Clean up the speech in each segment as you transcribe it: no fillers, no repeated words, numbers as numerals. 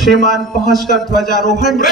श्रीमान पहुंचकर ध्वजारोहण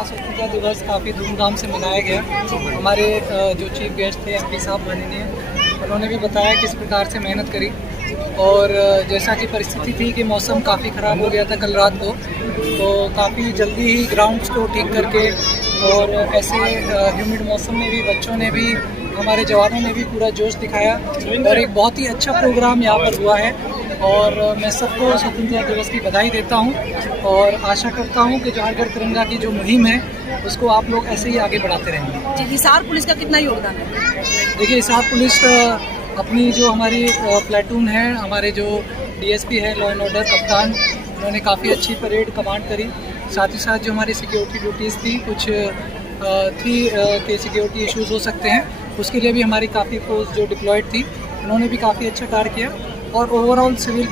स्वतंत्रता दिवस काफ़ी धूमधाम से मनाया गया। हमारे जो चीफ गेस्ट थे एमपी साहब माननीय, उन्होंने भी बताया किस प्रकार से मेहनत करी। और जैसा कि परिस्थिति थी कि मौसम काफ़ी ख़राब हो गया था कल रात को, तो काफ़ी जल्दी ही ग्राउंड्स को ठीक करके और ऐसे ह्यूमिड मौसम में भी बच्चों ने भी, हमारे जवानों ने भी पूरा जोश दिखाया और एक बहुत ही अच्छा प्रोग्राम यहाँ पर हुआ है। और मैं सबको स्वतंत्रता दिवस की बधाई देता हूँ और आशा करता हूँ कि जो हर घर तिरंगा की जो मुहिम है उसको आप लोग ऐसे ही आगे बढ़ाते रहेंगे। जी, हिसार पुलिस का कितना योगदान है? देखिए, हिसार पुलिस अपनी जो हमारी प्लेटून है, हमारे जो डीएसपी है लॉ एंड ऑर्डर कप्तान, उन्होंने काफ़ी अच्छी परेड कमांड करी। साथ ही साथ जो हमारी सिक्योरिटी ड्यूटीज़ थी, कुछ थी कि सिक्योरिटी इश्यूज़ हो सकते हैं, उसके लिए भी हमारी काफ़ी फोर्स जो डिप्लॉयड थी, उन्होंने भी काफ़ी अच्छा कार्य किया। और ओवरऑल सिविल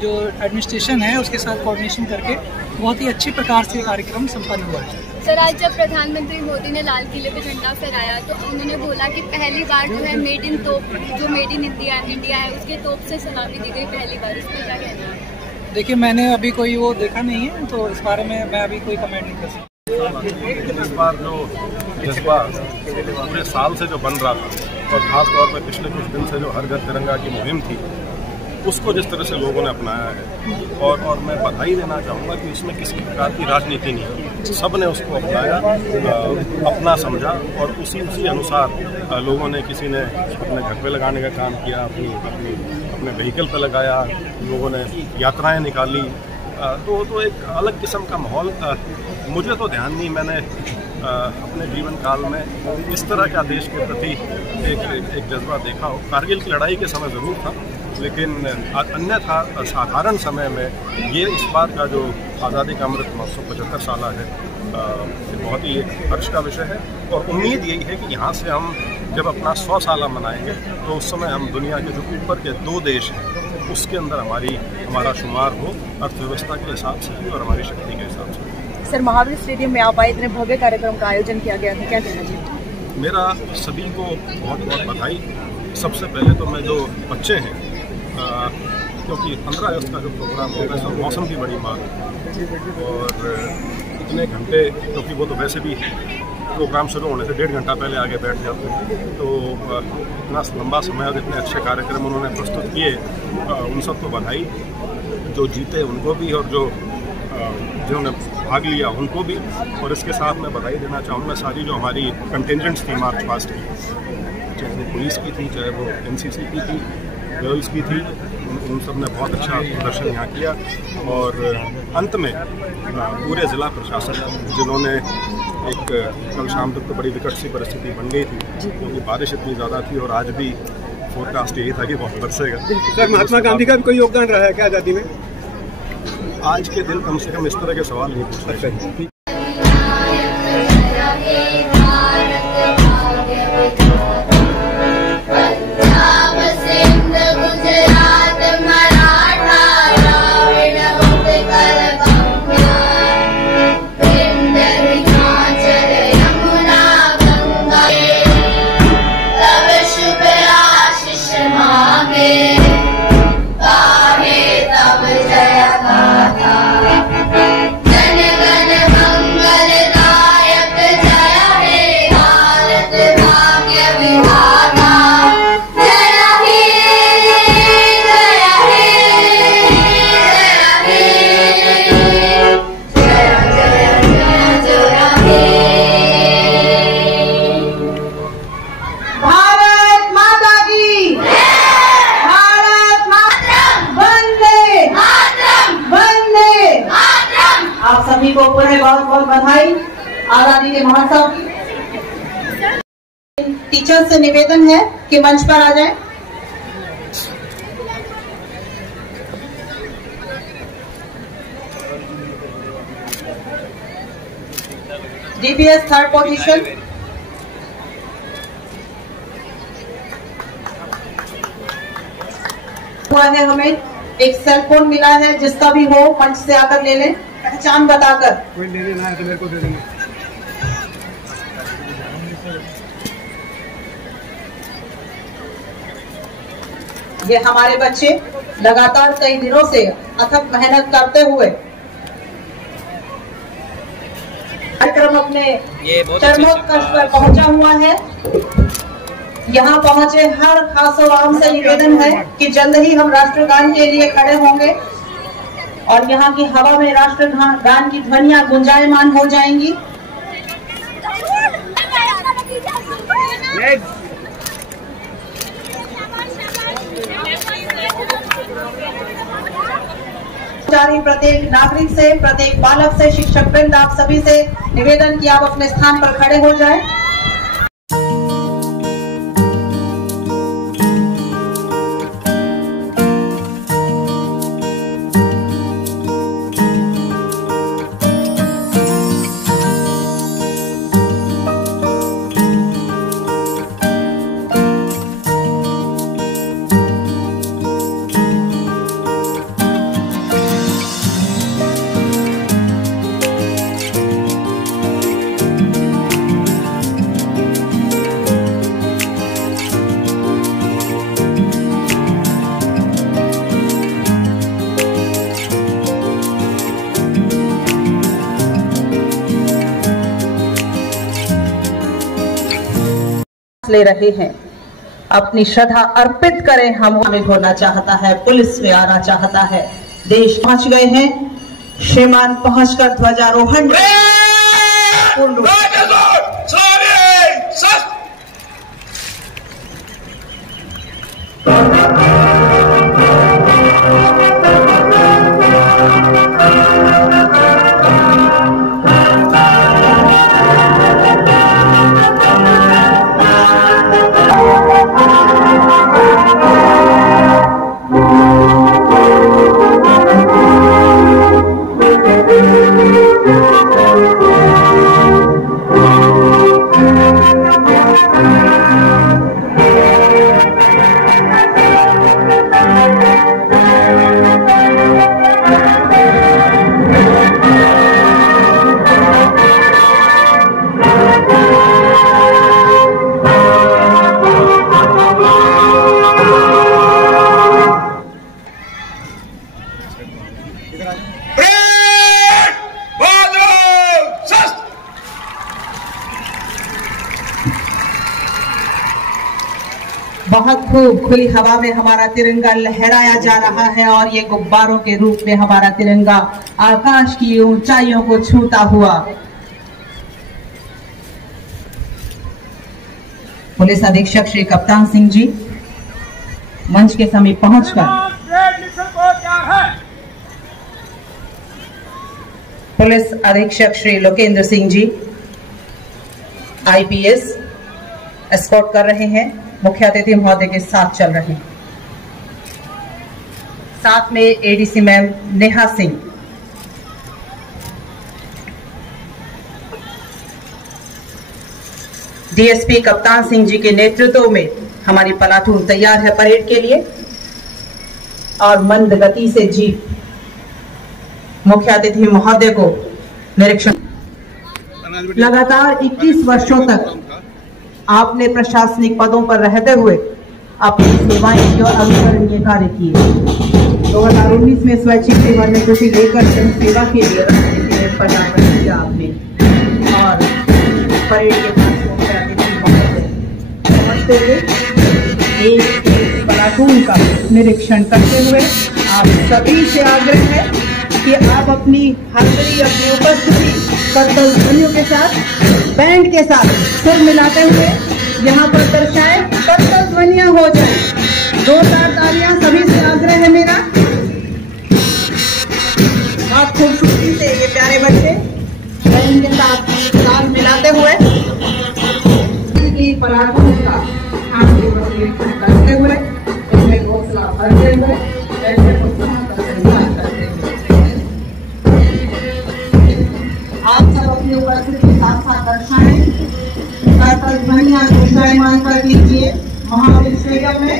जो एडमिनिस्ट्रेशन है उसके साथ कोऑर्डिनेशन करके बहुत ही अच्छी प्रकार से कार्यक्रम संपन्न हुआ है। सर, आज जब प्रधानमंत्री मोदी ने लाल किले पे झंडा फहराया तो उन्होंने बोला कि पहली बार जो है मेड इन तोप, जो मेड इन इंडिया है, उसके तोप से सलामी दी गई पहली बार। इस पर क्या कहना है? देखिए, मैंने अभी कोई वो देखा नहीं है, तो इस बारे में मैं अभी कोई कमेंट नहीं कर सकता। इस बार जो जज्बा पूरे साल से जो बन रहा था और खास तौर पर पिछले कुछ दिन से जो हर घर तिरंगा की मुहिम थी, उसको जिस तरह से लोगों ने अपनाया है और मैं बधाई देना चाहूँगा कि इसमें किसी प्रकार की राजनीति नहीं, सब ने उसको अपनाया, अपना समझा और उसी अनुसार लोगों ने, किसी ने अपने घर पे लगाने का काम किया, अपने व्हीकल पे लगाया, लोगों ने यात्राएं निकाली। तो एक अलग किस्म का माहौल, मुझे तो ध्यान नहीं, मैंने अपने जीवन काल में इस तरह का देश के प्रति एक जज्बा देखा हो। कारगिल की लड़ाई के समय ज़रूर था, लेकिन अन्यथा साधारण समय में ये इस बार का जो आज़ादी का अमृत महोत्सव 75 साल है, बहुत ही एक हर्ष का विषय है। और उम्मीद यही है कि यहाँ से हम जब अपना 100 साल मनाएंगे तो उस समय हम दुनिया के जो ऊपर के 2 देश हैं उसके अंदर हमारा शुमार हो, अर्थव्यवस्था के हिसाब से भी और हमारी शक्ति के हिसाब से। सर, महावीर स्टेडियम में आप आए, इतने भव्य कार्यक्रम का आयोजन किया गया था, क्या कहना चाहिए? मेरा सभी को बहुत बहुत बधाई। सबसे पहले तो मैं जो बच्चे हैं, क्योंकि 15 अगस्त का जो प्रोग्राम होता है तो मौसम की बड़ी मांग है और इतने घंटे, क्योंकि वो तो वैसे भी प्रोग्राम शुरू होने से 1.5 घंटा पहले आगे बैठ जाते हैं, तो इतना लंबा समय और इतने अच्छे कार्यक्रम उन्होंने प्रस्तुत किए, उन सबको बधाई। जो जीते उनको भी और जिन्होंने भाग लिया उनको भी। और इसके साथ मैं बधाई देना चाहूँगा सारी जो हमारी कंटिजेंट्स थी मार्च पास्ट की, चाहे वो पुलिस की थी, चाहे वो एनसीसी की थी, गर्ल्स की थी, उन सब ने बहुत अच्छा प्रदर्शन यहाँ किया। और अंत में पूरे ज़िला प्रशासन, जिन्होंने एक कल शाम तक तो बड़ी विकट सी परिस्थिति बन गई थी क्योंकि बारिश इतनी ज़्यादा थी और आज भी फोरकास्ट यही था कि बहुत बरसेगा। सर, महात्मा गांधी का भी कोई योगदान रहा है क्या आज़ादी में? आज के दिन कम से कम इस तरह के सवाल नहीं पूछ सकते। जन गण सभी को पुनः बहुत बहुत बधाई आजादी के महोत्सव की। टीचर से निवेदन है कि मंच पर आ जाएं। DPS third position. हुआ है, हमें एक सेल फोन मिला है, जिसका भी हो मंच से आकर ले लें, पहचान बताकर। कोई ले लेना है तो मेरे को दे देंगे। ये हमारे बच्चे लगातार कई दिनों से अथक मेहनत करते हुए कार्यक्रम अपने चरमोत्कर्ष पर पहुंचा हुआ है। यहाँ पहुंचे हर खासो आम से निवेदन है कि जल्द ही हम राष्ट्रगान के लिए खड़े होंगे और यहाँ की हवा में राष्ट्रगान की ध्वनियां गुंजायमान हो जाएंगी। प्रत्येक नागरिक से, प्रत्येक बालक से, शिक्षक वृंद, आप सभी से निवेदन कि आप अपने स्थान पर खड़े हो जाएं। ले रहे हैं, अपनी श्रद्धा अर्पित करें। हम होना चाहता है, पुलिस में आना चाहता है, देश पहुंच गए हैं। श्रीमान पहुंचकर ध्वजारोहण बहुत खूब खुली हवा में हमारा तिरंगा लहराया जा रहा है और ये गुब्बारों के रूप में हमारा तिरंगा आकाश की ऊंचाइयों को छूता हुआ। पुलिस अधीक्षक श्री कप्तान सिंह जी मंच के समीप पहुंचकर पुलिस अधीक्षक श्री लोकेंद्र सिंह जी IPS एस्कॉर्ट कर रहे हैं, मुख्य अतिथि महोदय के साथ चल रहे हैं। साथ में ADC ma'am Neha Singh, DSP Kaptan Singh ji के नेतृत्व में हमारी प्लाटून तैयार है परेड के लिए और मंद गति से जीप मुख्य अतिथि महोदय को निरीक्षण। लगातार 21 वर्षों तक आपने प्रशासनिक पदों पर रहते हुए अपनी सेवाएं की और अविस्मरणीय कार्य किए। 2019 में स्वैच्छिक सेवानिवृत्ति लेकर जन सेवा के लिए पदार्पण किया आपने और परेड के पास मुख्य अतिथि महोदय पहुंचते हुए एक प्लाटून का निरीक्षण करते हुए आप सभी से आग्रह है कि आप अपनी हाजिरी, अपनी उपस्थिति कर्तव्य ध्वनियों के साथ, बैंड के साथ सुर मिलाते हुए यहाँ पर दर्शाए, कर्तव्य ध्वनियां हो जाए। 2-4 तालियां सभी से आग्रह है मेरा। बहुत खूबसूरती से ये प्यारे प्यारे बच्चे बहन के साथ ताल मिलाते हुए पराठों का करते हुए इसमें घोंसला भरते हुए आप सब अपनी उपस्थिति साथ साथ दर्शाएं। कर्तव्य ध्वनियां गुंजायमान कर लीजिए। महावीर स्टेडियम में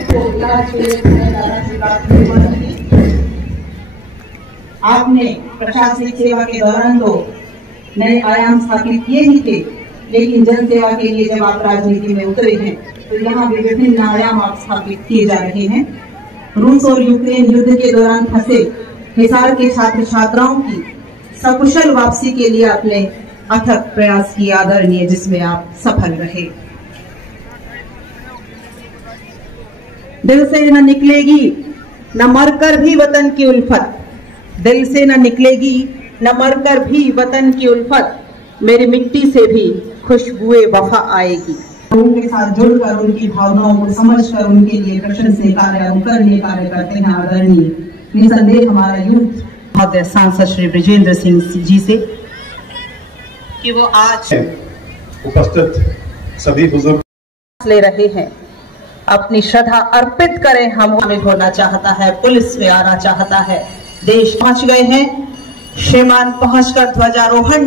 आपने प्रशासनिक सेवा के दौरान तो नए आयाम स्थापित किए ही थे, लेकिन जन सेवा के लिए जब आप राजनीति में उतरे हैं तो यहाँ भी विभिन्न आयाम आप स्थापित किए जा रहे हैं। रूस और यूक्रेन युद्ध के दौरान फंसे हिसार के छात्र छात्राओं की सकुशल वापसी के लिए आपने अथक प्रयास किए आदरणीय, जिसमें आप सफल रहे। दिल से न निकलेगी न मरकर भी वतन की उल्फत, दिल से न निकलेगी न मरकर भी वतन की उल्फत, मेरी मिट्टी से भी खुशबुए वफा आएगी। लोगों के साथ जुड़कर उनकी भावनाओं को समझकर उनके लिए प्रशंसनीय कार्य अनुकरणीय कार्य करते हैं आदरणीय। निसंदेह हमारा यूथ बहुत सांसद श्री ब्रिजेंद्र सिंह जी से कि वो आज उपस्थित सभी बुजुर्ग ले रहे हैं, अपनी श्रद्धा अर्पित करें। हम होना चाहता है, पुलिस में आना चाहता है, देश पहुंच गए हैं। श्रीमान पहुंचकर ध्वजारोहण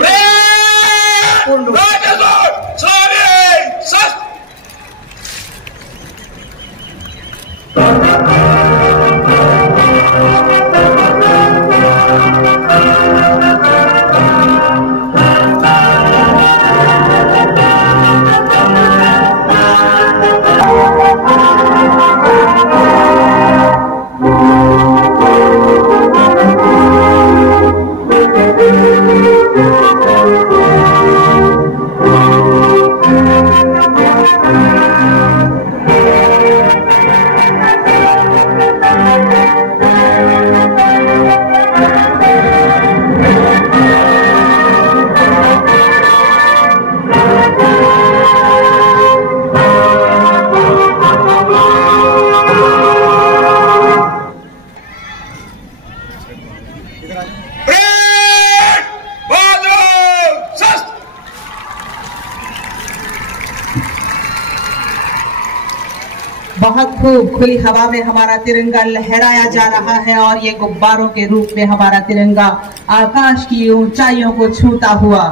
बहुत खूब खुली हवा में हमारा तिरंगा लहराया जा रहा है और ये गुब्बारों के रूप में हमारा तिरंगा आकाश की ऊंचाइयों को छूता हुआ।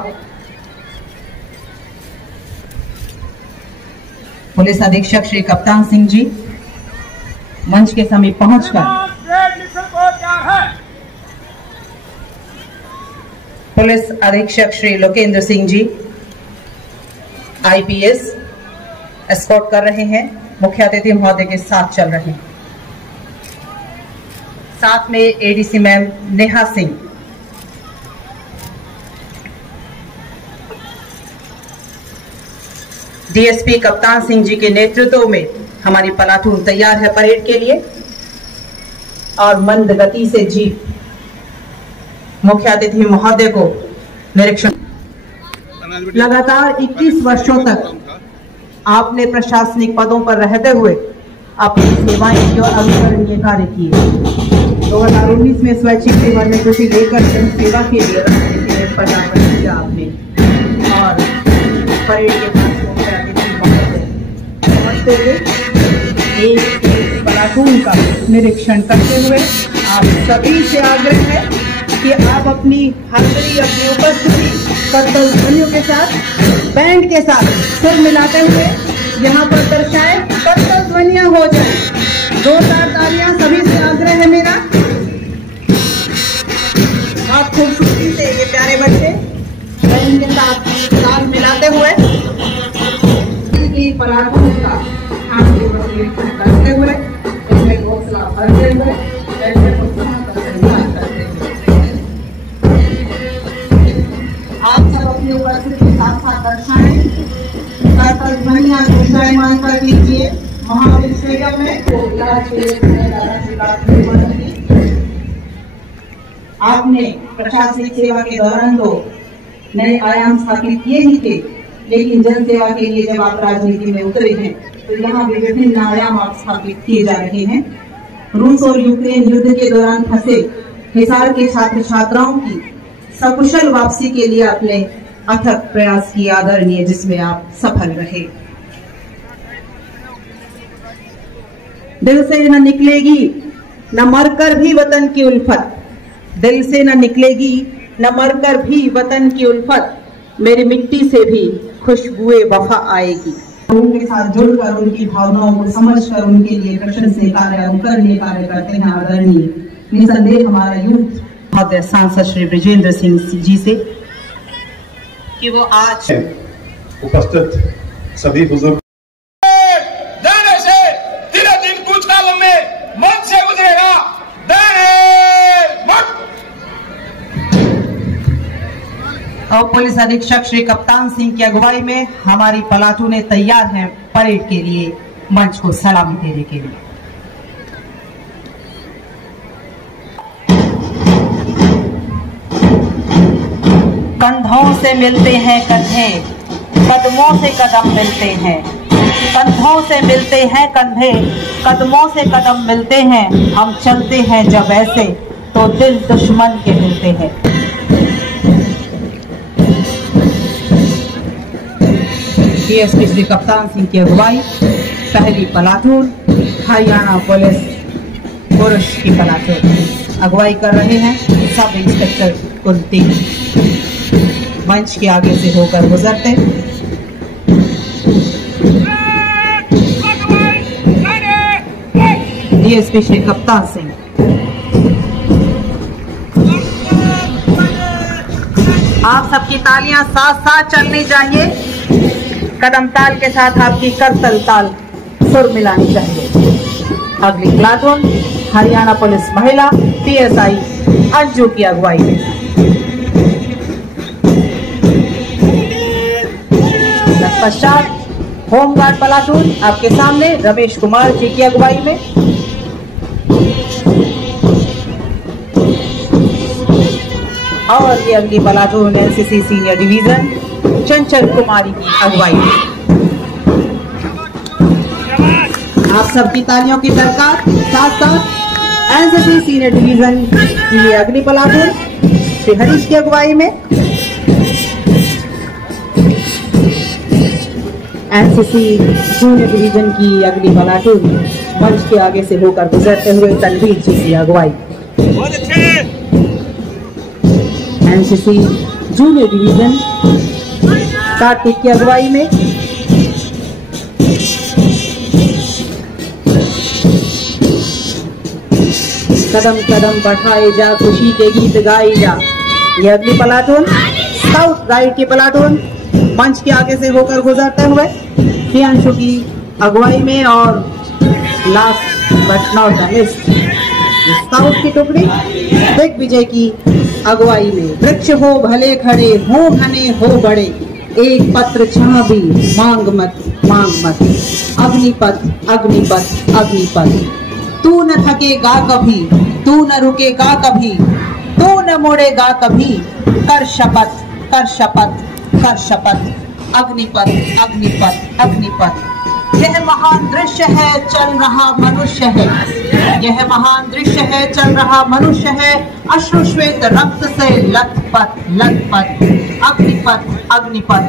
पुलिस अधीक्षक श्री कप्तान सिंह जी मंच के समीप पहुंचकर पुलिस अधीक्षक श्री लोकेंद्र सिंह जी IPS एस्कॉर्ट कर रहे हैं, मुख्य अतिथि महोदय के साथ चल रहे हैं। साथ में ADC ma'am Neha Singh, DSP Kaptan Singh ji के नेतृत्व में हमारी प्लाटून तैयार है परेड के लिए और मंद गति से जीप मुख्य अतिथि महोदय को निरीक्षण। लगातार 21 वर्षों तक आपने प्रशासनिक पदों पर रहते हुए अपनी सेवाएं की और अनुकरणीय कार्य किए। 2019 में स्वैच्छिक सेवानिवृत्ति लेकर जन सेवा के लिए पदार्पण किया आपने और परेड के पास मुख्य अतिथि महोदय पहुंचते हुए एक प्लाटून का निरीक्षण करते हुए आप सभी से आग्रह है कि आप अपनी हाजिरी, अपनी उपस्थिति कर्तव्य ध्वनियों के साथ, बैंड के साथ सुर मिलाते हुए यहाँ पर दर्शाए, कर्तव्य ध्वनियां हो जाए। जोरदार तालियां सभी से आग्रह है मेरा। आप खूबसूरती से ये प्यारे बच्चे बहन के साथ ताल मिलाते हुए पराठों का करते हुए इसमें घोंसला भरते हुए आप सब अपनी उपस्थिति साथ साथ दर्शाएं। कर्तव्य ध्वनियां गुंजायमान कर लीजिए। महावीर स्टेडियम में आपने प्रशासनिक सेवा के दौरान तो नए आयाम स्थापित किए ही थे, लेकिन जन सेवा के लिए जब आप राजनीति में उतरे हैं तो यहाँ भी विभिन्न आयाम आप स्थापित किए जा रहे हैं। रूस और यूक्रेन युद्ध के दौरान फंसे हिसार के छात्र छात्राओं की सकुशल वापसी के लिए अपने अथक प्रयास की आदरणीय, जिसमें आप सफल रहे। दिल से न निकलेगी न मरकर भी वतन की उल्फत, दिल से न निकलेगी न मरकर भी वतन की उल्फत, मेरी मिट्टी से भी खुशबुए वफा आएगी। उनके साथ जुड़कर उनकी भावनाओं को समझकर उनके लिए प्रशंसनीय कार्य अनुकरणीय कार्य करते हैं आदरणीय निसंदेह हमारा यूथ महोदय सांसद श्री ब्रिजेंद्र सिंह जी से कि वो आज उपस्थित सभी बुजुर्ग और पुलिस अधीक्षक श्री कप्तान सिंह की अगुवाई में हमारी प्लाटूनें तैयार हैं परेड के लिए, मंच को सलामी देने के लिए। कंधों से मिलते हैं कंधे, कदमों से कदम मिलते हैं, कंधों से मिलते हैं कंधे, कदमों से कदम मिलते हैं, हम चलते हैं जब ऐसे तो दिल दुश्मन के मिलते हैं। डीएसपी श्री कप्तान सिंह की अगुवाई पहली प्लाटून हरियाणा पुलिस पुरुष की प्लाटून अगुवाई कर रहे हैं सब इंस्पेक्टर कुंती, मंच के आगे से होकर गुजरते। डीएसपी श्री कप्तान सिंह, आप सबकी तालियां साथ साथ चलनी चाहिए, कदम ताल के साथ आपकी करतल ताल सुर मिलानी चाहिए। अगली प्लाटून हरियाणा पुलिस महिला पीएसआई अंजू की अगुवाई में। तत्पश्चात होमगार्ड प्लाटून आपके सामने रमेश कुमार जी की अगुवाई में। और ये अगली प्लाटून एनसीसी सीनियर डिवीजन चंचल कुमारी की अगुवाई में। आप सबकी तालियों की दरकार। साथ साथ एनसीसी सीनियर डिवीजन की अगली प्लाटून श्री हरीश की अगुवाई में, एनसीसी जूनियर डिवीजन की अगली प्लाटून मंच के आगे से होकर गुजरते हुए तनवीर जी की अगुवाई, एनसीसी जूनियर डिवीजन कार्तिक की अगुवाई में, कदम कदम बढ़ाए जा खुशी के गीत गाए जा। ये अगली प्लाटून स्काउट गाइड की प्लाटून मंच के आगे से होकर गुजरते हुए प्रियांशु की अगुवाई में। और last but not the list scout की टुकड़ी दिग्विजय की अगुवाई में। वृक्ष हो भले खड़े हो घने हो बड़े, एक पत्र छां भी मांग मत मांग मत, अग्निपथ अग्निपथ अग्निपथ, तू न थकेगा कभी, तू न रुकेगा कभी, तू न मुड़ेगा कभी, कर शपथ कर शपथ कर शपथ, अग्निपथ अग्निपथ अग्निपथ। यह महान दृश्य है चल रहा मनुष्य है, यह महान दृश्य है चल रहा मनुष्य है, अश्रु श्वेत रक्त से लथपथ लथपथ, अग्निपथ अग्निपथ।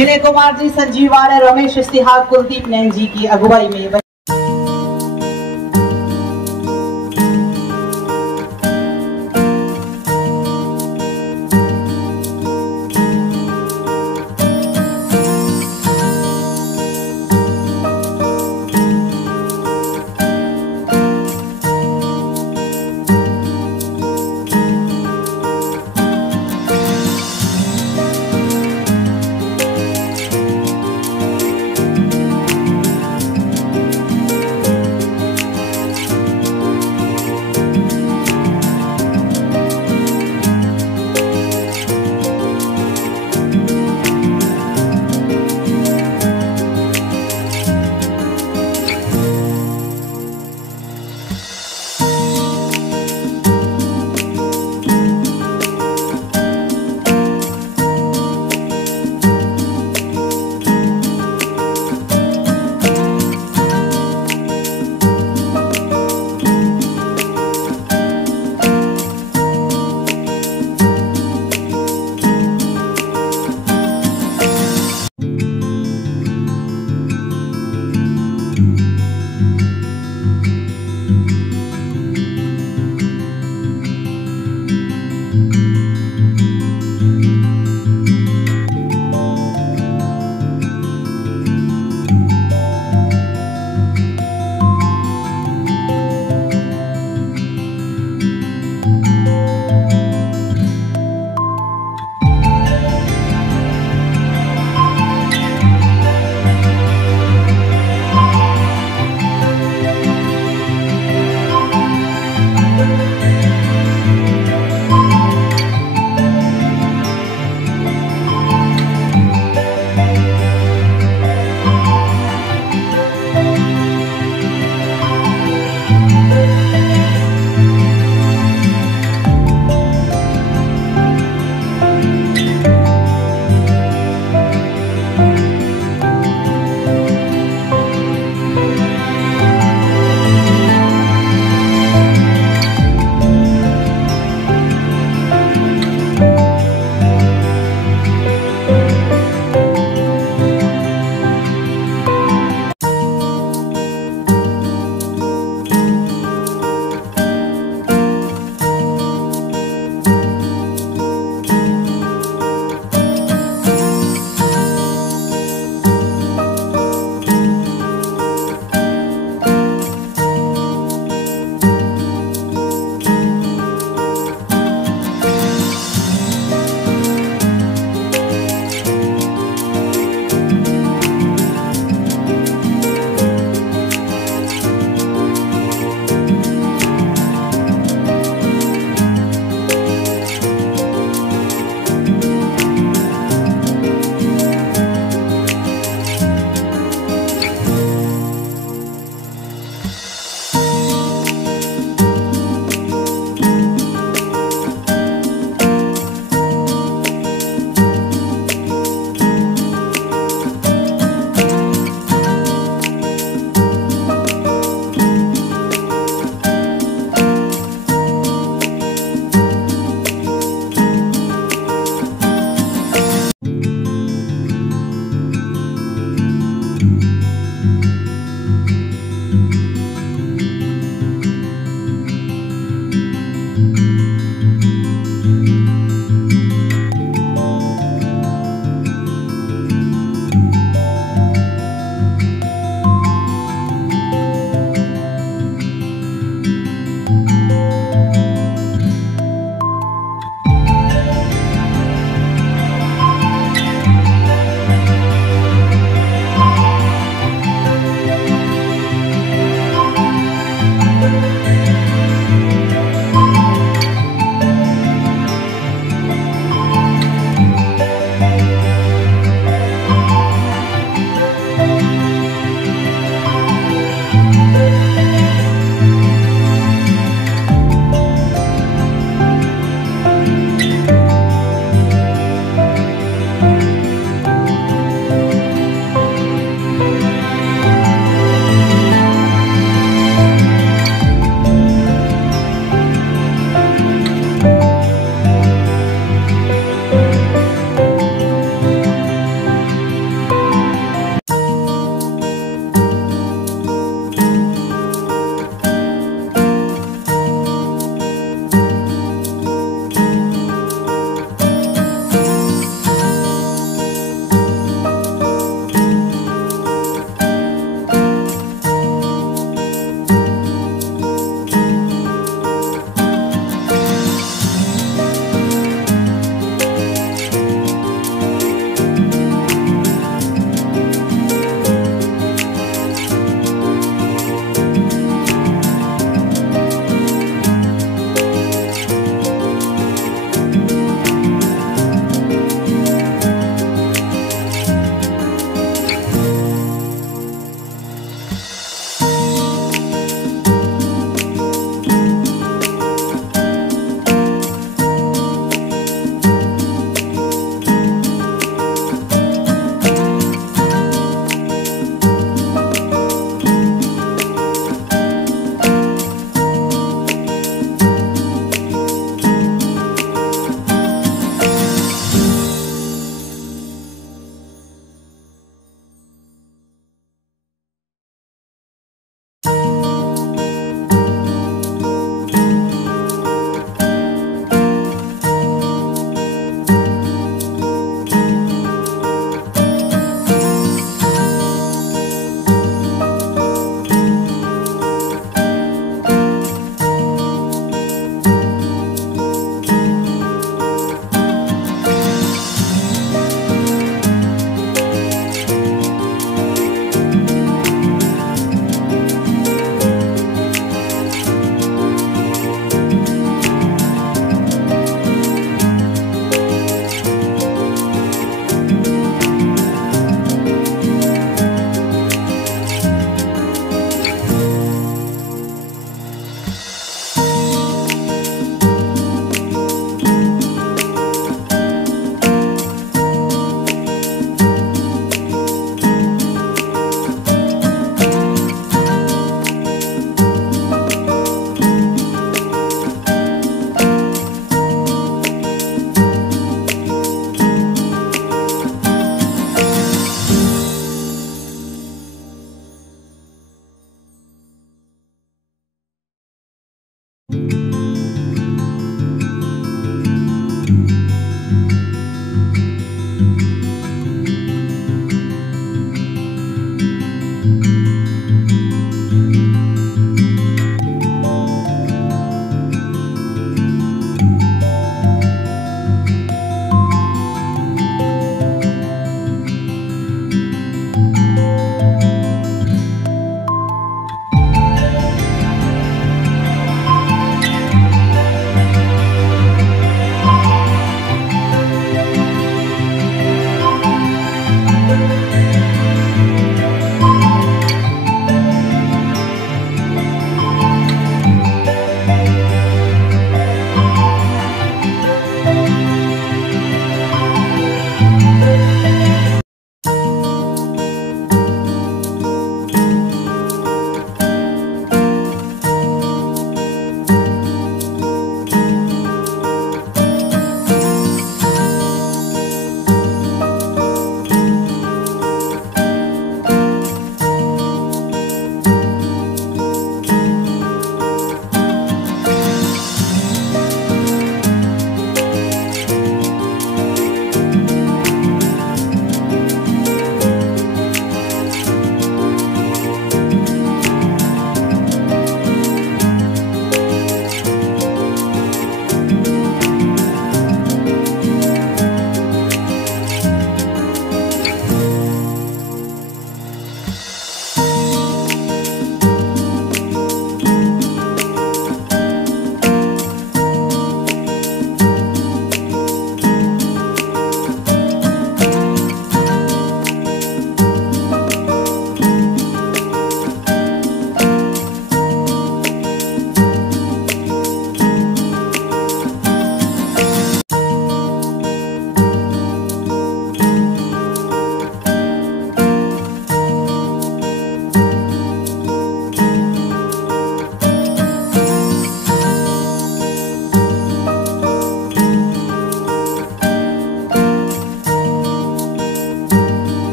विनय कुमार जी, संजीव आर्य, रमेश इस्तिहाक, कुलदीप नैन जी की अगुवाई में ये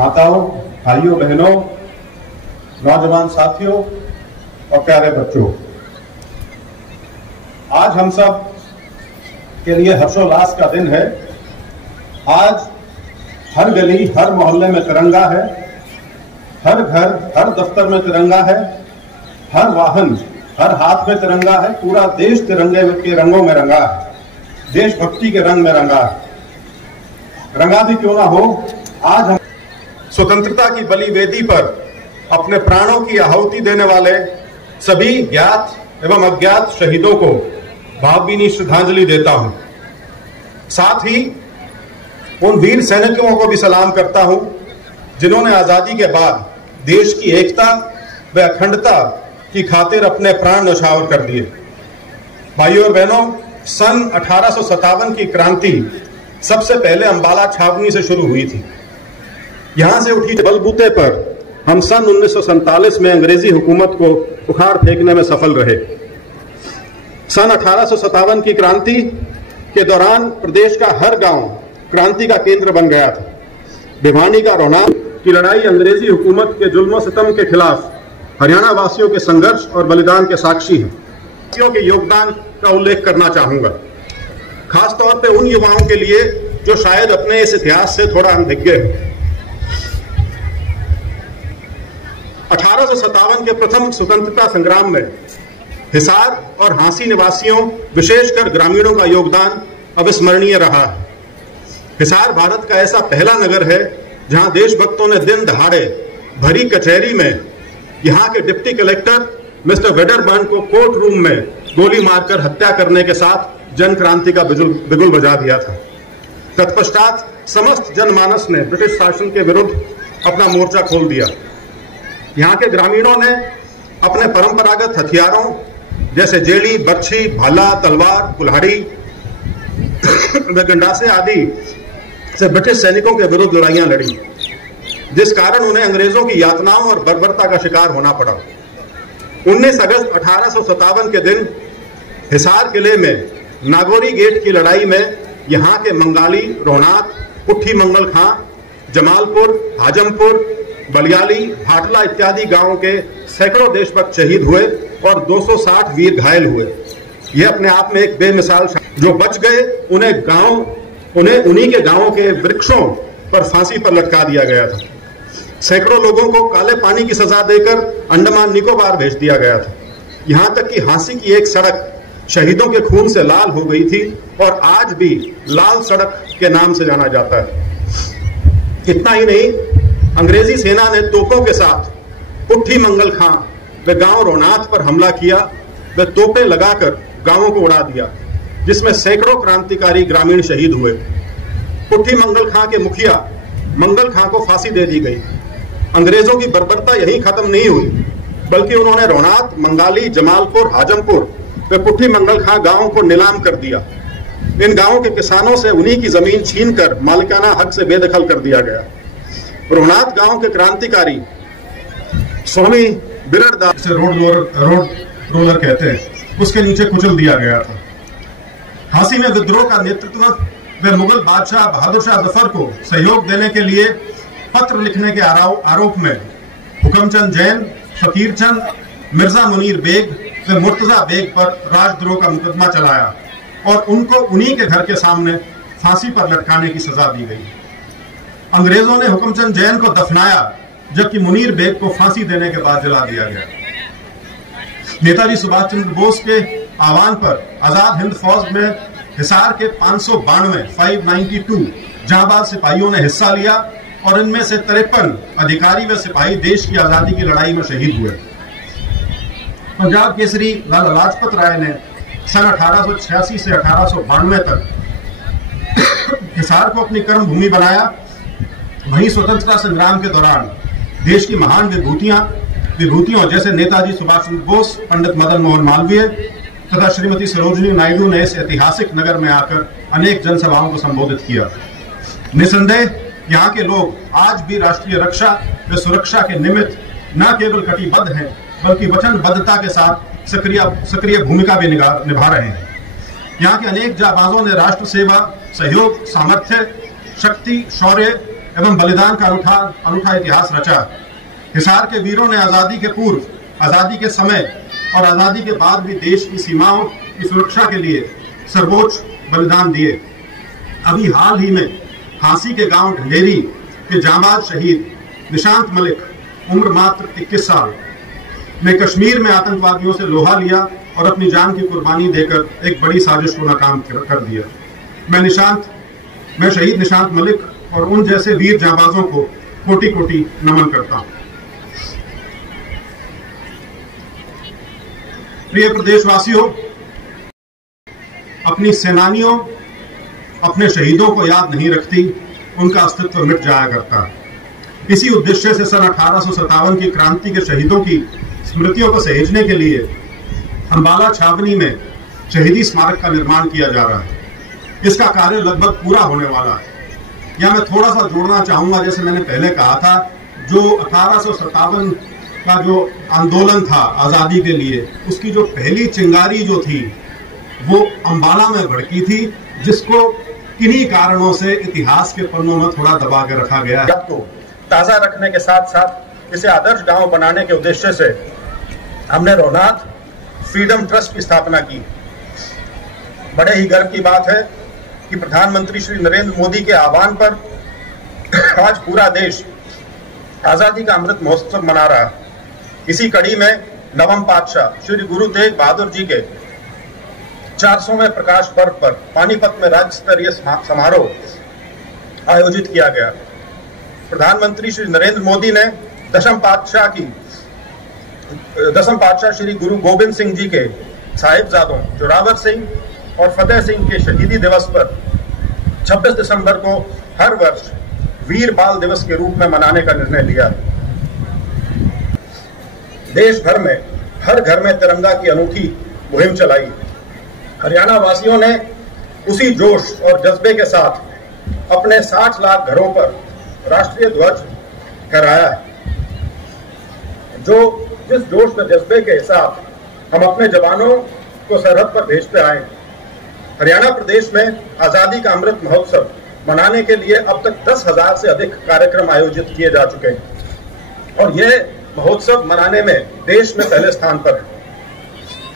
माताओं, भाइयों बहनों, नौजवान साथियों और प्यारे बच्चों, आज हम सब के लिए हर्षोल्लास का दिन है। आज हर गली हर मोहल्ले में तिरंगा है, हर घर हर दफ्तर में तिरंगा है, हर वाहन हर हाथ में तिरंगा है। पूरा देश तिरंगे के रंगों में रंगा है, देशभक्ति के रंग में रंगा है। रंगा भी क्यों ना हो, आज हम स्वतंत्रता की बलि वेदी पर अपने प्राणों की आहुति देने वाले सभी ज्ञात एवं अज्ञात शहीदों को भावभीनी श्रद्धांजलि देता हूं। साथ ही उन वीर सैनिकों को भी सलाम करता हूं जिन्होंने आजादी के बाद देश की एकता व अखंडता की खातिर अपने प्राण न्यौछावर कर दिए। भाइयों और बहनों, सन 1857 की क्रांति सबसे पहले अंबाला छावनी से शुरू हुई थी। यहां से उठी बलबूते पर हम सन 1947 में अंग्रेजी हुकूमत को उखाड़ फेंकने में सफल रहे। सन 1857 की क्रांति के दौरान प्रदेश का हर गांव क्रांति का केंद्र बन गया था। भिवानी का रोहनाथ की लड़ाई अंग्रेजी हुकूमत के जुल्म सितम के खिलाफ हरियाणा वासियों के संघर्ष और बलिदान के साक्षी हैं। वासियों के योगदान का उल्लेख करना चाहूंगा, खासतौर पे उन युवाओं के लिए जो शायद अपने इस इतिहास से थोड़ा अनभिज्ञ है। 1857 के प्रथम स्वतंत्रता संग्राम में हिसार और हांसी निवासियों, विशेषकर ग्रामीणों का योगदान अविस्मरणीय रहा है। हिसार भारत का ऐसा पहला नगर है जहां देशभक्तों ने दिन दहाड़े भरी कचहरी में यहां के डिप्टी कलेक्टर मिस्टर वेडरबर्न को कोर्ट रूम में गोली मारकर हत्या करने के साथ जन क्रांति का बिगुल बजा दिया था। तत्पश्चात समस्त जनमानस ने ब्रिटिश शासन के विरुद्ध अपना मोर्चा खोल दिया। यहाँ के ग्रामीणों ने अपने परंपरागत हथियारों जैसे जेड़ी, बर्छी, भाला, तलवार, कुल्हाड़ी व गंडासे आदि से ब्रिटिश सैनिकों के विरुद्ध लड़ाइयां लड़ी, जिस कारण उन्हें अंग्रेजों की यातनाओं और बर्बरता का शिकार होना पड़ा। 19 अगस्त 1857 के दिन हिसार किले में नागौरी गेट की लड़ाई में यहाँ के मंगाली, रोहनाथ, पुट्ठी मंगल खां, जमालपुर, हाजमपुर, बलियाली, भाटला इत्यादि गांवों के सैकड़ों देशभक्त शहीद हुए और 260 वीर घायल हुए। यह अपने आप में एक बेमिसाल, जो बच गए उन्हें उन्हीं के गांवों के वृक्षों पर फांसी पर लटका दिया गया था। सैकड़ों लोगों को काले पानी की सजा देकर अंडमान निकोबार भेज दिया गया था। यहां तक कि हांसी की एक सड़क शहीदों के खून से लाल हो गई थी और आज भी लाल सड़क के नाम से जाना जाता है। इतना ही नहीं, अंग्रेजी सेना ने तोपों के साथ पुट्ठी मंगल खां व गांव रोहनाथ पर हमला किया व तोपें लगाकर गांवों को उड़ा दिया, जिसमें सैकड़ों क्रांतिकारी ग्रामीण शहीद हुए। पुट्ठी मंगल खां के मुखिया मंगल खां को फांसी दे दी गई। अंग्रेजों की बर्बरता यहीं खत्म नहीं हुई, बल्कि उन्होंने रोहनाथ, मंगाली, जमालपुर, हाजमपुर व पुट्ठी मंगल खां गांवों को नीलाम कर दिया। इन गांवों के किसानों से उन्हीं की जमीन छीनकर मालिकाना हक से बेदखल कर दिया गया। रोहनाथ गांव के क्रांतिकारी स्वामी बिरड़दास से रोड रोलर कहते हैं, उसके नीचे कुचल दिया गया था। हांसी में विद्रोह का नेतृत्व व मुगल बादशाह बहादुर शाह जफर को सहयोग देने के लिए पत्र लिखने के आरोप में हुकमचंद जैन, फकीर चंद, मिर्जा मुनीर बेग व मुर्तजा बेग पर राजद्रोह का मुकदमा चलाया और उनको उन्हीं के घर के सामने फांसी पर लटकाने की सजा दी गई। अंग्रेजों ने हुकमचंद जैन को दफनाया, जबकि मुनीर बेग को फांसी देने के बाद जला दिया गया। नेताजी सुभाष चंद्र बोस के आह्वान पर आजाद हिंद फौज में हिसार के 592 जांबाज सिपाहियों ने हिस्सा लिया और इनमें से 53 अधिकारी व सिपाही देश की आजादी की लड़ाई में शहीद हुए। पंजाब केसरी लाला लाजपत राय ने सन 1886 से 1892 तक हिसार को अपनी कर्म भूमि बनाया। वहीं स्वतंत्रता संग्राम के दौरान देश की महान विभूतियों जैसे नेताजी सुभाष चंद्र बोस, पंडित मदन मोहन मालवीय तथा श्रीमती सरोजिनी नायडू ने इस ऐतिहासिक नगर में आकर अनेक जनसभाओं को संबोधित किया। निसंदेह यहाँ के लोग आज भी राष्ट्रीय रक्षा व सुरक्षा के निमित्त न केवल कटिबद्ध हैं, बल्कि वचनबद्धता के साथ सक्रिय भूमिका भी निभा रहे हैं। यहाँ के अनेक जाबाजों ने राष्ट्र सेवा, सहयोग, सामर्थ्य, शक्ति, शौर्य एवं बलिदान का अनूठा इतिहास रचा। हिसार के वीरों ने आजादी के पूर्व, आजादी के समय और आजादी के बाद भी देश की सीमाओं की सुरक्षा के लिए सर्वोच्च बलिदान दिए। अभी हाल ही में हांसी के गांव ढंढेरी के जांबाज शहीद निशांत मलिक उम्र मात्र 21 साल ने कश्मीर में आतंकवादियों से लोहा लिया और अपनी जान की कुर्बानी देकर एक बड़ी साजिश को नाकाम कर दिया। मैं शहीद निशांत मलिक और उन जैसे वीर जांबाजों को कोटि कोटि नमन करता हूं। प्रिय प्रदेशवासियों, अपनी सेनानियों, अपने शहीदों को याद नहीं रखती, उनका अस्तित्व मिट जाया करता है। इसी उद्देश्य से सन 1857 की क्रांति के शहीदों की स्मृतियों को सहेजने के लिए अंबाला छावनी में शहीदी स्मारक का निर्माण किया जा रहा है। इसका कार्य लगभग पूरा होने वाला है। यह मैं थोड़ा सा जोड़ना चाहूंगा, जैसे मैंने पहले कहा था, जो 1857 का जो आंदोलन था आजादी के लिए, उसकी जो पहली चिंगारी जो थी वो अंबाला में भड़की थी, जिसको किन्हीं कारणों से इतिहास के पन्नों में थोड़ा दबा के रखा गया है। को ताजा रखने के साथ साथ इसे आदर्श गांव बनाने के उद्देश्य से हमने रोहनाथ फ्रीडम ट्रस्ट की स्थापना की। बड़े ही गर्व की बात है कि प्रधानमंत्री श्री नरेंद्र मोदी के आह्वान पर आज पूरा देश आजादी का अमृत महोत्सव मना रहा है। इसी कड़ी में नवम पातशाह श्री गुरु तेग बहादुर जी के 400वें प्रकाश पर्व पर पानीपत में राज्य स्तरीय समारोह आयोजित किया गया। प्रधानमंत्री श्री नरेंद्र मोदी ने दसम पातशाह श्री गुरु गोविंद सिंह जी के साहिबजादों जोरावर सिंह और फतेह सिंह के शहीदी दिवस पर 26 दिसंबर को हर वर्ष वीर बाल दिवस के रूप में मनाने का निर्णय लिया। देश भर में हर घर में तिरंगा की अनूठी मुहिम चलाई। हरियाणा वासियों ने उसी जोश और जज्बे के साथ अपने 60 लाख घरों पर राष्ट्रीय ध्वज फहराया है। जिस जोश और जज्बे के साथ हम अपने जवानों को सरहद पर भेजते आए। हरियाणा प्रदेश में आजादी का अमृत महोत्सव मनाने के लिए अब तक 10,000 से अधिक कार्यक्रम आयोजित किए जा चुके हैं और यह महोत्सव मनाने में देश में पहले स्थान पर है।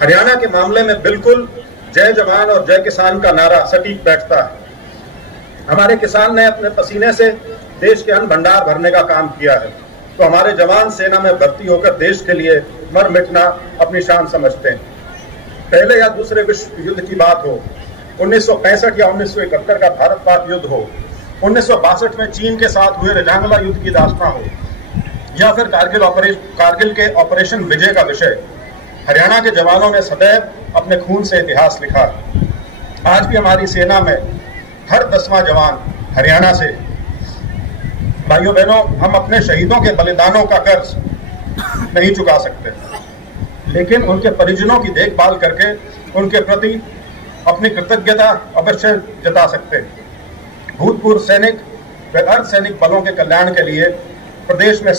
हरियाणा के मामले में बिल्कुल जय जवान और जय किसान का नारा सटीक बैठता है। हमारे किसान ने अपने पसीने से देश के अन्न भंडार भरने का काम किया है, तो हमारे जवान सेना में भर्ती होकर देश के लिए मर मिटना अपनी शान समझते हैं। पहले या दूसरे विश्व युद्ध की बात हो, 1965 या 1971 का भारत पाक युद्ध हो, 1962 में चीन के साथ हुए रजांगला युद्ध की दास्तां हो, या फिर कारगिल के ऑपरेशन विजय का विषय, हरियाणा के जवानों ने सदैव अपने खून से इतिहास लिखा। आज भी हमारी सेना में हर 10वां जवान हरियाणा से। भाइयों बहनों, हम अपने शहीदों के बलिदानों का कर्ज नहीं चुका सकते, लेकिन उनके परिजनों की देखभाल करके उनके प्रति अपनी कृतज्ञता अवश्य जता सकते हैं। भूतपूर्व सैनिक व अर्धसैनिक बलों के कल्याण के लिए प्रदेश में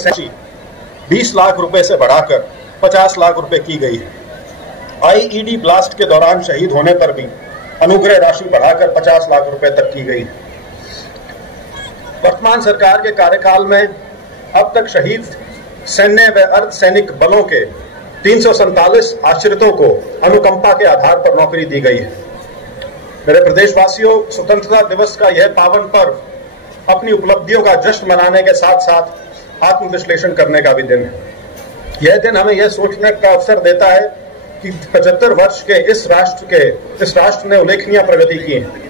20 लाख रुपए से बढ़ाकर 50 लाख रुपए की गई है। आईईडी ब्लास्ट के दौरान शहीद होने पर भी अनुग्रह राशि बढ़ाकर 50 लाख रुपए तक की गई है। वर्तमान सरकार के कार्यकाल में अब तक शहीद सैन्य व अर्धसैनिक बलों के 347 आश्रितों को अनुकंपा के आधार पर नौकरी दी गई है। मेरे प्रदेशवासियों, स्वतंत्रता दिवस का यह पावन पर्व अपनी उपलब्धियों का जश्न मनाने के साथ साथ आत्मविश्लेषण करने का भी दिन है। यह दिन हमें यह सोचने का अवसर देता है कि 75 वर्ष के इस राष्ट्र ने उल्लेखनीय प्रगति की है।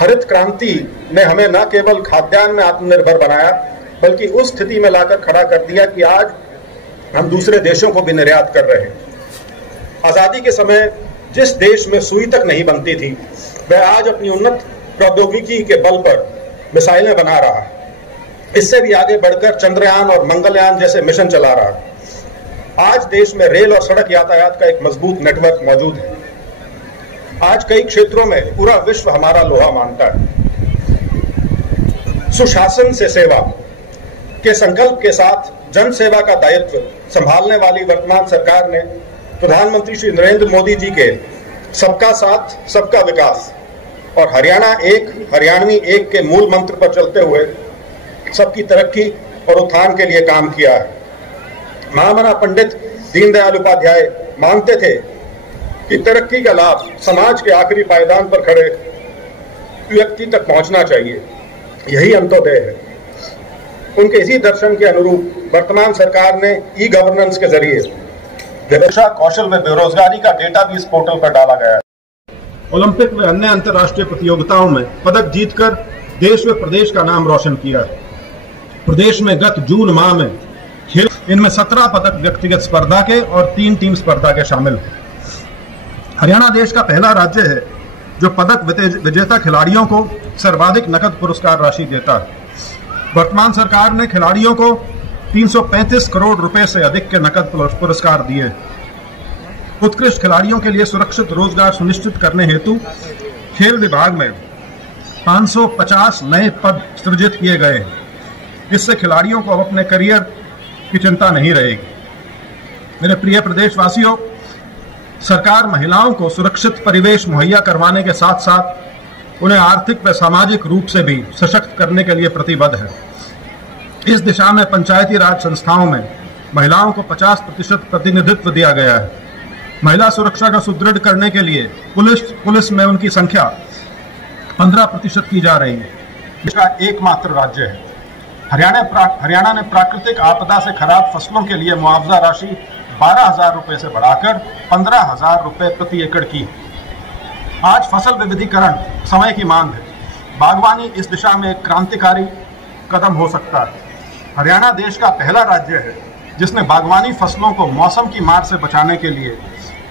हरित क्रांति ने हमें न केवल खाद्यान्न में आत्मनिर्भर बनाया, बल्कि उस स्थिति में लाकर खड़ा कर दिया कि आज हम दूसरे देशों को भी निर्यात कर रहे हैं। आजादी के समय जिस देश में सुई तक नहीं बनती थी, वह आज अपनी उन्नत प्रौद्योगिकी के बल पर मिसाइलें बना रहा है। इससे भी आगे बढ़कर चंद्रयान और मंगलयान जैसे मिशन चला रहा है। आज देश में रेल और सड़क यातायात का एक मजबूत नेटवर्क मौजूद है। आज कई क्षेत्रों में पूरा विश्व हमारा लोहा मानता है। सुशासन से सेवा के संकल्प के साथ जन सेवा का दायित्व संभालने वाली वर्तमान सरकार ने प्रधानमंत्री श्री नरेंद्र मोदी जी के सबका साथ सबका विकास और हरियाणा एक हरियाणवी एक के मूल मंत्र पर चलते हुए सबकी तरक्की और उत्थान के लिए काम किया है। महामना पंडित दीनदयाल उपाध्याय मानते थे कि तरक्की का लाभ समाज के आखिरी पायदान पर खड़े व्यक्ति तक पहुंचना चाहिए, यही अंत्योदय है। उनके इसी दर्शन के अनुरूप वर्तमान सरकार ने ई गवर्नेंस के जरिए व्यवसाय, कौशल व बेरोजगारी का डेटा भी इस पोर्टल पर डाला गया है। ओलंपिक व अन्य अंतर्राष्ट्रीय प्रतियोगिताओं में पदक जीतकर देश व प्रदेश का नाम रोशन किया है। प्रदेश में गत जून माह में खेल, इनमें 17 पदक व्यक्तिगत स्पर्धा के और 3 टीम स्पर्धा के शामिल हैं। हरियाणा देश का पहला राज्य है जो पदक विजेता खिलाड़ियों को सर्वाधिक नकद पुरस्कार राशि देता है। वर्तमान सरकार ने खिलाड़ियों को 335 करोड़ रुपए से अधिक के नकद पुरस्कार दिए। उत्कृष्ट खिलाड़ियों के लिए सुरक्षित रोजगार सुनिश्चित करने हेतु खेल विभाग में 550 नए पद सृजित किए गए हैं। इससे खिलाड़ियों को अब अपने करियर की चिंता नहीं रहेगी। मेरे प्रिय प्रदेशवासियों, सरकार महिलाओं को सुरक्षित परिवेश मुहैया करवाने के साथ साथ उन्हें आर्थिक व सामाजिक रूप से भी सशक्त करने के लिए प्रतिबद्ध है। इस दिशा में पंचायती राज संस्थाओं में महिलाओं को 50% प्रतिनिधित्व दिया गया है। महिला सुरक्षा को सुदृढ़ करने के लिए पुलिस में उनकी संख्या 15% की जा रही है। इसका एकमात्र राज्य है। हरियाणा ने प्राकृतिक आपदा से खराब फसलों के लिए मुआवजा राशि 12,000 रुपए से बढ़ाकर 15,000 रुपए प्रति एकड़ की। आज फसल विविधीकरण समय की मांग है। बागवानी इस दिशा में एक क्रांतिकारी कदम हो सकता है। हरियाणा देश का पहला राज्य है जिसने बागवानी फसलों को मौसम की मार से बचाने के लिए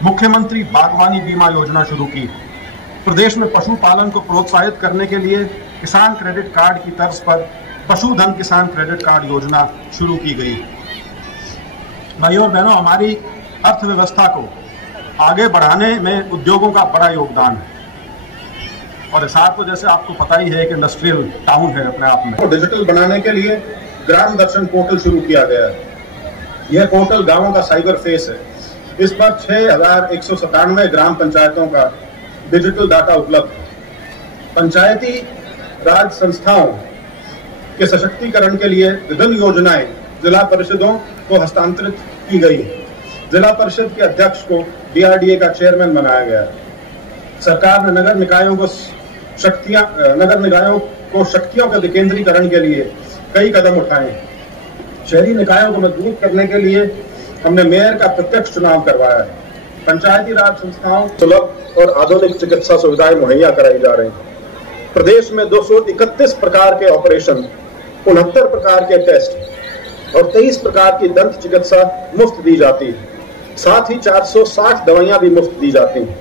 मुख्यमंत्री बागवानी बीमा योजना शुरू की। प्रदेश में पशुपालन को प्रोत्साहित करने के लिए किसान क्रेडिट कार्ड की तर्ज पर पशुधन किसान क्रेडिट कार्ड योजना शुरू की गई। भाइयों और बहनों, हमारी अर्थव्यवस्था को आगे बढ़ाने में उद्योगों का बड़ा योगदान है और हिसार तो जैसे आपको पता ही है कि इंडस्ट्रियल टाउन है अपने आप में। डिजिटल बनाने के लिए ग्राम दर्शन पोर्टल शुरू किया गया है। यह पोर्टल गांवों का साइबर फेस है। इस पर 6,197 ग्राम पंचायतों का डिजिटल डाटा उपलब्ध है। पंचायती राज संस्थाओं के सशक्तिकरण के लिए विभिन्न योजनाएं जिला परिषदों को हस्तांतरित की गई है। जिला परिषद के अध्यक्ष को DRDA का चेयरमैन बनाया गया है। सरकार ने नगर निकायों को शक्तियों के विकेंद्रीकरण के लिए कई कदम उठाए हैं। शहरी निकायों को मजबूत करने के लिए हमने मेयर का प्रत्यक्ष चुनाव करवाया है। पंचायती राज संस्थाओं सुलभ और आधुनिक चिकित्सा सुविधाएं मुहैया कराई जा रही हैं। प्रदेश में 231 प्रकार के ऑपरेशन, 69 प्रकार के टेस्ट और 23 प्रकार की दंत चिकित्सा मुफ्त दी जाती है। साथ ही 460 दवाइयां भी मुफ्त दी जाती हैं।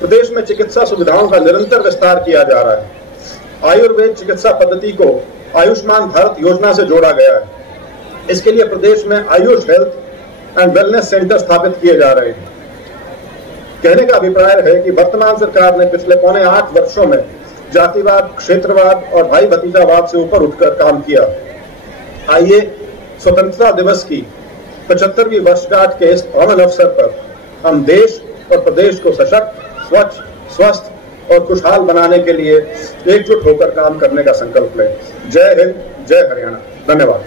प्रदेश में चिकित्सा सुविधाओं का निरंतर विस्तार किया जा रहा है। आयुर्वेद चिकित्सा पद्धति को आयुष्मान भारत योजना से जोड़ा गया है। इसके लिए प्रदेश में Ayush health and wellness centre स्थापित किए जा रहे हैं। कहने का अभिप्राय है कि वर्तमान सरकार ने पिछले 8.25 वर्षों में जातिवाद, क्षेत्रवाद और भाई भतीजावाद से ऊपर उठकर काम किया। आइए स्वतंत्रता दिवस की 75वीं वर्षगांठ के इस पावन अवसर पर हम देश और प्रदेश को सशक्त, स्वच्छ, स्वस्थ और खुशहाल बनाने के लिए एकजुट होकर काम करने का संकल्प लें। जय हिंद, जय हरियाणा। धन्यवाद।